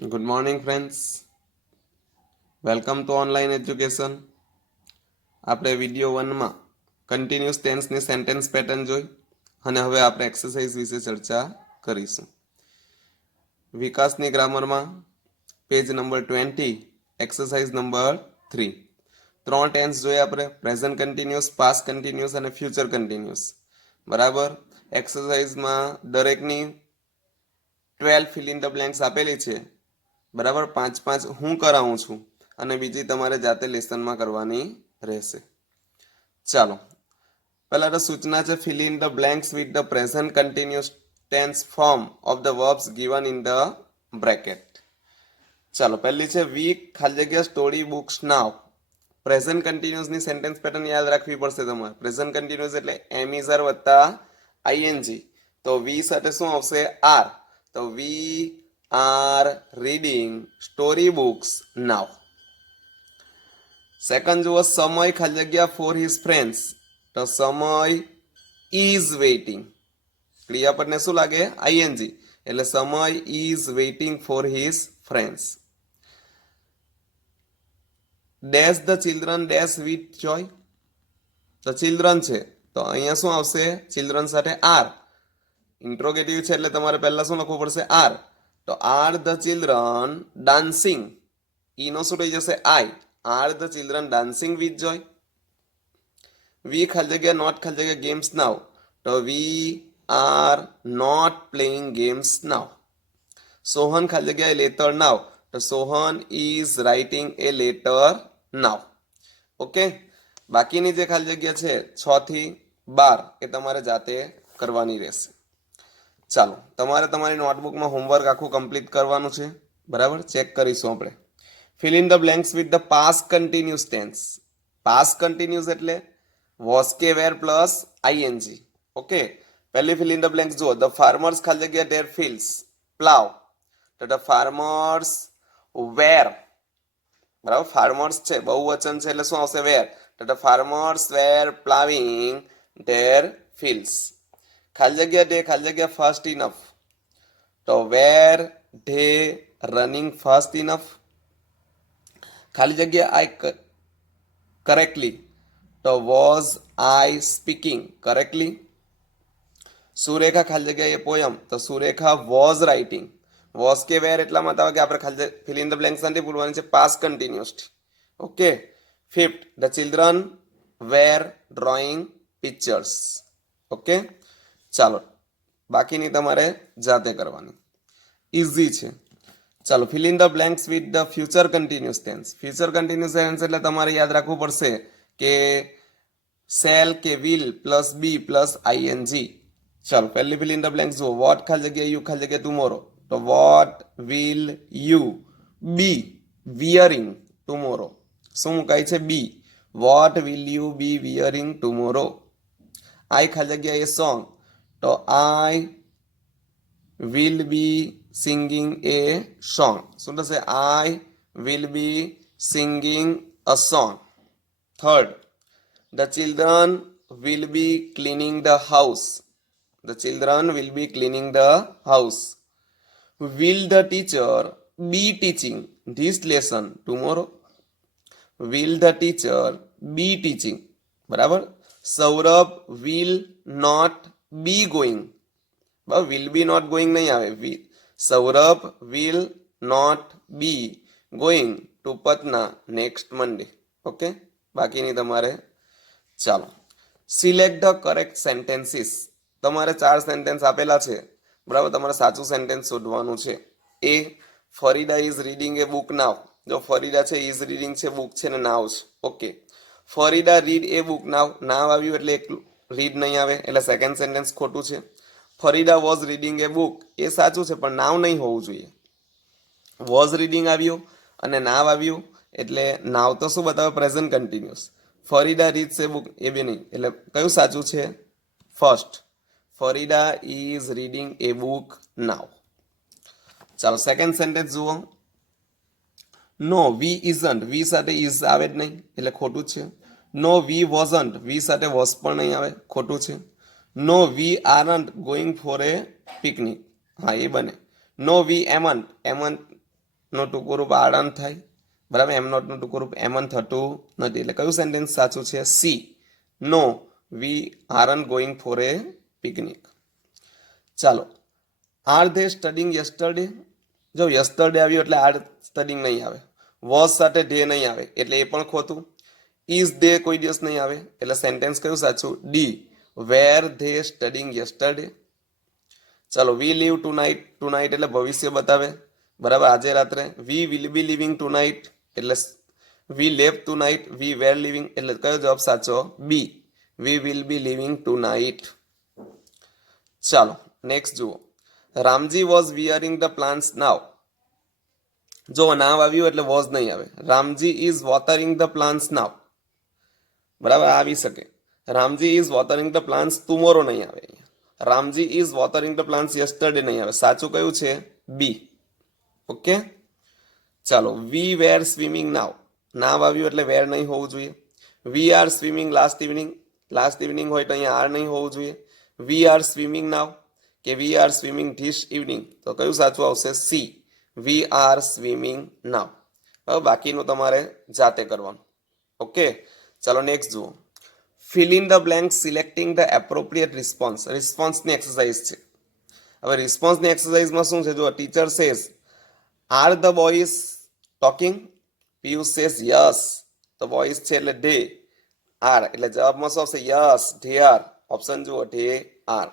Good morning, friends. Welcome to online education. આપણે video 1 માં continuous ટેન્સની sentence pattern જોઈ અને હવે આપણે એક્સરસાઇઝ વિશે ચર્ચા કરીશું. વિકાસની ગ્રામરમાં પેજ નંબર 20 એક્સરસાઇઝ નંબર 3 ત્રણ ટેન્સ જોઈએ આપણે પ્રેઝન્ટ કન્ટિન્યુઅસ પાસ્ટ કન્ટિન્યુઅસ અને ફ્યુચર કન્ટિન્યુઅસ. બરાબર. એક્સરસાઇઝમાં દરેકની 12 ફિલ ઇન ધ બ્લેન્ક્સ આપેલી છે. બરાબર. 5-5 હું કરાવું છું અને બીજી તમારે જાતે લેસનમાં કરવાની રહેશે. ચાલો પહેલા તો સૂચના છે fill in the blanks with the present continuous tense form of the verbs given in the bracket. ચાલો પહેલી છે વી ખાલી જગ્યા સ્ટોરી બુક્સ નાવ. પ્રેઝન્ટ કન્ટિન્યુઅસની સેન્ટેન્સ પેટર્ન યાદ રાખવી પડશે તમારે. પ્રેઝન્ટ કન્ટિન્યુઅસ એટલે એમ ઇઝ આર વત્તા આઈએનજી. તો વી સાથે શું આવશે? આર. તો we are reading story books now. Second જુઓ સમય ખાલી જગ્યા ફોર હિઝ ફ્રેન્ડ્સ. તો સમય ઇઝ વેઇટિંગ. ક્રિયાપદને શું લાગે? આઈએનજી. એટલે Samay is waiting for his friends. Dash the children dash with joy. તો ચિલ્ડ્રન છે તો અહીંયા શું આવશે? ચિલ્ડ્રન સાથે આર. ઇન્ટ્રોગેટિવ છે એટલે તમારે પહેલા શું લખવું પડશે? આર. તો are the children dancing. E નો શું થઈ જશે? I. Are the children dancing with joy. We ખાલી જગ્યા નોટ ખાલી જગ્યા ગેમ્સ નાવ. તો we are not playing games now. Sohan ખાલી જગ્યા લેટર નાવ. તો Sohan is writing a letter now. Okay. બાકીની જે ખાલી જગ્યા છે 6 થી 12 એ તમારે જાતે કરવાની રહેશે. ચાલો તમારે તમારી નોટબુકમાં હોમવર્ક આખું કમ્પ્લીટ કરવાનું છે. બરાબર. ચેક કરીશું આપણે. Fill in the blanks with the past continuous tense. Past continuous એટલે વોઝ કે વેર પ્લસ આઈએનજી. ઓકે. પહેલી ફિલ ઇન ધ બ્લેન્ક્સ જુઓ. ધ ફાર્મર્સ ખાલી જગ્યા ધેર ફિલ્ડ્સ પ્લાવ. તો ધ ફાર્મર્સ વેર. બરાબર. ફાર્મર્સ છે બહુવચન છે એટલે શું આવશે? વેર. તો the farmers were ploughing their fields. ખાલી જગ્યા ધે ખાલી જગ્યા ફાસ્ટ ઇનફ. તો were they running fast enough. ખાલી જગ્યા આઈ કરેક્ટલી. તો was I speaking correctly. Surekha ખાલી જગ્યા એ પોયમ. તો સુરેખા વોઝ રાઇટિંગ. વોઝ કે વેર એટલા માટે આવે કે આપણે ખાલી ફિલ ઇન ધ બ્લેન્ક્સ નથી પૂરવાની છે past continuous. Okay. Fifth the children were drawing pictures. Okay. ચાલો બાકીની તમારે જાતે કરવાની. ઇઝી છે. ચાલો fill in the blanks with the future continuous tense. Future continuous tense એટલે તમારે યાદ રાખવું પડશે કે સેલ કે will plus be plus ING. ચાલો પહેલી ફિલ ઇન ધ બ્લેન્ક્સ જુઓ. વોટ ખાલી જગ્યા યુ ખાલી જગ્યા ટુમોરો. તો what will you be wearing tomorrow. શું મુકાય છે? B. What will you be wearing tomorrow. I ખાલી જગ્યા એ સોંગ. તો I will be singing a song. શું થશે? I will be singing a song. Third the children will be cleaning the house. The children will be cleaning the house. Will the teacher be teaching this lesson tomorrow? Will the teacher be teaching? બરાબર. Saurabh will not be going. બરાબર. will be not going નહીં આવે. Saurabh will not be going to Patna next Monday. Okay. બાકીની તમારે ચાલો select the correct sentences. તમારે 4 sentence આપેલા છે. બરાબર. તમારે સાચું સેન્ટેન્સ શોધવાનું છે. A Farida is reading a book now. જો ફરીદા છે ઇઝ રીડિંગ છે બુક છે ને નાવ છે. ઓકે. ફરીદા રીડ એ બુક નાવ. નાવ આવ્યું એટલે એક રીડ નહીં આવે એટલે સેકન્ડ સેન્ટેન્સ ખોટું છે. Farida was reading a book એ સાચું છે પણ નાવ નહીં હોવું જોઈએ. વોઝ રીડિંગ આવ્યું અને નાવ આવ્યું એટલે નાવ તો શું બતાવે? Present continuous. Farida reads a book એ બી નહીં એટલે કયું સાચું છે? First. Farida is reading a book now. ચાલો સેકન્ડ સેન્ટેન્સ જુઓ. નો વી ઇઝન્ટ. વી સાથે ઇઝ આવે જ નહીં એટલે ખોટું છે. નો વી વોઝન્ટ. વી સાથે વોઝ પણ નહીં આવે ખોટું છે. No we aren't going for a picnic. હા એ બને. નો વી એમન્ટ. એમન્ટ નું ટૂંકું રૂપ આરન થાય, બરાબર. એમ નોટ નું ટૂંકું રૂપ એમન થતું નથી. એટલે કયું સેન્ટેન્સ સાચું છે? C, no we aren't going for a picnic. ચાલો, આર ધે સ્ટડિંગ યસ્ટરડે? જો યસ્ટરડે આવ્યું એટલે આર સ્ટડિંગ નહીં આવે. વોઝ સાથે ધે નહીં આવે એટલે એ પણ ખોટું. ઇઝ ધે કોઈ દિવસ નહીં આવે એટલે સેન્ટેન્સ કયું સાચું? D, were they studying yesterday. ચાલો, we leave tonight. Tonight એટલે ભવિષ્ય બતાવે, બરાબર, આજે રાત્રે. We will be living tonight એટલે we leave tonight. We were living એટલે કયો જવાબ સાચો? B, we will be living tonight. ચાલો નેક્સ્ટ જુઓ. Ramji was wearing the plants now. જો નાવ આવ્યું એટલે વોઝ નહીં આવે. Ramji is watering the plants now, બરાબર, આવી શકે. Ramji is watering the plants tomorrow નહીં આવે. Ramji is watering the plants yesterday નહીં આવે. સાચું કયું છે? બી. ઓકે. ચાલો, વી વેર સ્વિમિંગ નાવ. નાવ આવ્યું એટલે વેર નહીં હોવું જોઈએ. વી are swimming last evening. Last evening હોય તો અહીંયા આર નહીં હોવું જોઈએ. વી આર સ્વિમિંગ નાવ કે we are swimming this evening, તો કયું સાચું આવશે? C, we are swimming now. હવે બાકીનું તમારે જાતે કરવાનું. ઓકે. ચાલો નેક્સ્ટ જુઓ. Fill in the blank selecting the appropriate response. રિસ્પોન્સની એક્સરસાઇઝ છે. હવે રિસ્પોન્સની એક્સરસાઇઝમાં શું છે? જો teacher says are the boys talking, Piyush says yes. તો બોયઝ છે એટલે ધે આર, એટલે જવાબમાં શું આવશે? Yes they are. ઓપ્શન જુઓ, ધે આર.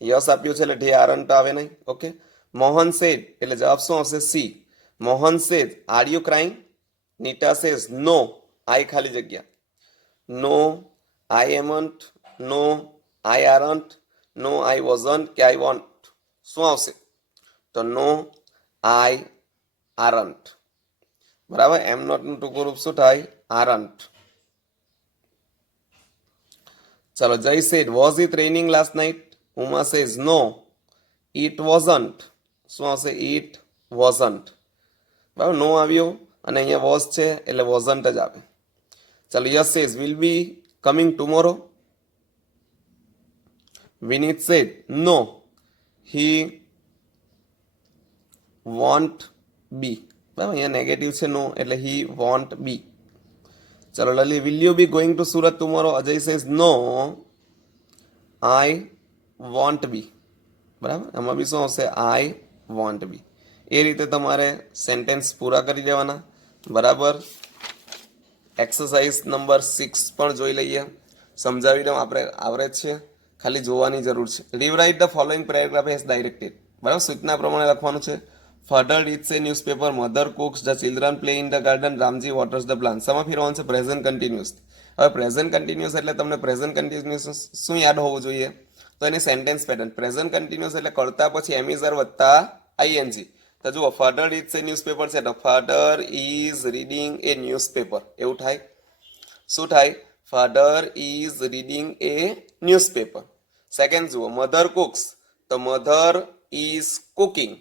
યસ આપ્યું છે એટલે ધે આર તો આવે નહીં. ઓકે. મોહન સેડ એટલે જવાબ શું આવશે? C, Mohan said are you crying. Nita says no, I ખાલી જગ્યા, નો આઈ એમન્ટ, નો આઈ આરન્ટ, નો આઈ વોઝન્ટ કે આઈ વોન્ટ. શું આવશે? તો નો આઈ આરન્ટ, બરાબર. એમ નોટ નું ટૂંકું રૂપ શું થાય? આરન્ટ. ચાલો, Jay said was it raining last night. Uma says no it wasn't. શું આવશે? ઇટ વોઝન્ટ, બરાબર. નો આવ્યો અને અહીંયા વોઝ છે એટલે વોઝન્ટ જ આવે. ચાલો, yes says will be coming tomorrow. Vineet said no he won't be, બરાબર. અહીંયા નેગેટિવ છે નો એટલે હી વોન્ટ બી. ચાલો, Lalli will you be going to Surat tomorrow. Ajay says no I won't be, બરાબર. આમાં બી શું આવશે? આઈ વોન્ટ બી. એ રીતે તમારે સેન્ટેન્સ પૂરા કરી દેવાના, બરાબર. એક્સરસાઇઝ નંબર 6 પણ જોઈ લઈએ. સમજાવી દઉં, આપણે આવરેજ છે, ખાલી જોવાની જરૂર છે. Rewrite the following paragraph as directed, બરાબર. સૂચના પ્રમાણે લખવાનું છે. Father reads a newspaper, mother cooks, the children play in the garden, Ramji waters the plant. શેમાં ફેરવાનું છે? Present continuous. હવે પ્રેઝન્ટ કન્ટિન્યુઅસ એટલે તમને પ્રેઝન્ટ કન્ટિન્યુઅસ શું યાદ હોવું જોઈએ? તો એની સેન્ટેન્સ પેટર્ન. પ્રેઝન્ટ કન્ટિન્યુઅસ એટલે કરતા પછી એમિઝર વત્તા આઈએનજી. તો જુઓ, ફાધર રીડ્સ એ ન્યૂઝપેપર છે તો father is reading a newspaper, એવું થાય. શું થાય? Father is reading a newspaper. Second જુઓ, મધર કુક્સ તો mother is cooking.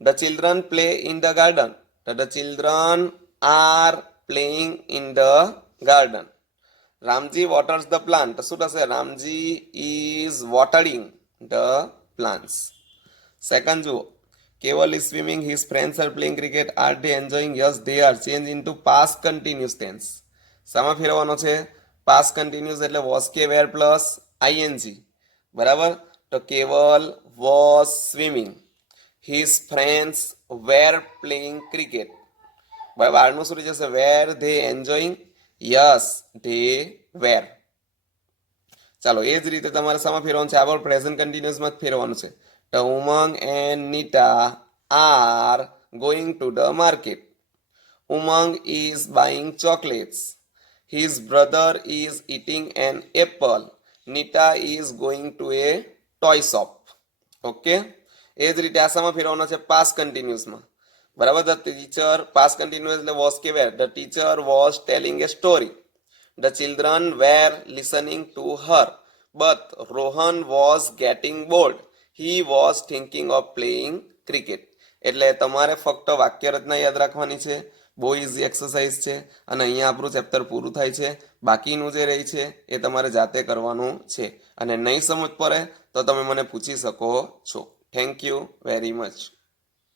The children play in the garden તો the children are playing in the garden. Ramji waters the plant તો શું થશે? Ramji is watering the plants. Second જુઓ, Keval is swimming, his friends are playing cricket, are they enjoying? Yes they are. Change into past continuous tense. શામાં ફેરવવાનો છે? Past continuous એટલે was કે were plus ING, બરાબર. તો Keval was swimming, his friends were playing cricket, બરાબર. આરનું શું થઈ જશે? Were they enjoying? Yes they were. ચાલો, એ જ રીતે તમારે શામાં ફેરવાનું છે? આગળ પ્રેઝન્ટ કન્ટિન્યુઅસમાં જ ફેરવાનું છે. તો Umang and Nita are going to the market. Umang is buying chocolates. His brother is eating an apple. Nita is going to a toy shop. Okay. એ જ રીતે આસામાં ફેરવાનો છે પાસ્ટ કન્ટિન્યુઅસમાં, બરાબર. ધ ટીચર, પાસ્ટ કન્ટિન્યુઅસ એટલે વોઝ કે were. The teacher was telling a story. The children were listening to her. But Rohan was getting bored. He was thinking of playing cricket. એટલે તમારે ફક્ત વાક્ય રચના યાદ રાખવાની છે. બહુ ઇઝી એક્સરસાઇઝ છે અને અહીંયા આપણું ચેપ્ટર પૂરું થાય છે. બાકીનું જે રહી છે એ તમારે જાતે કરવાનું છે અને નહીં સમજ પડે તો તમે મને પૂછી શકો છો. Thank you very much.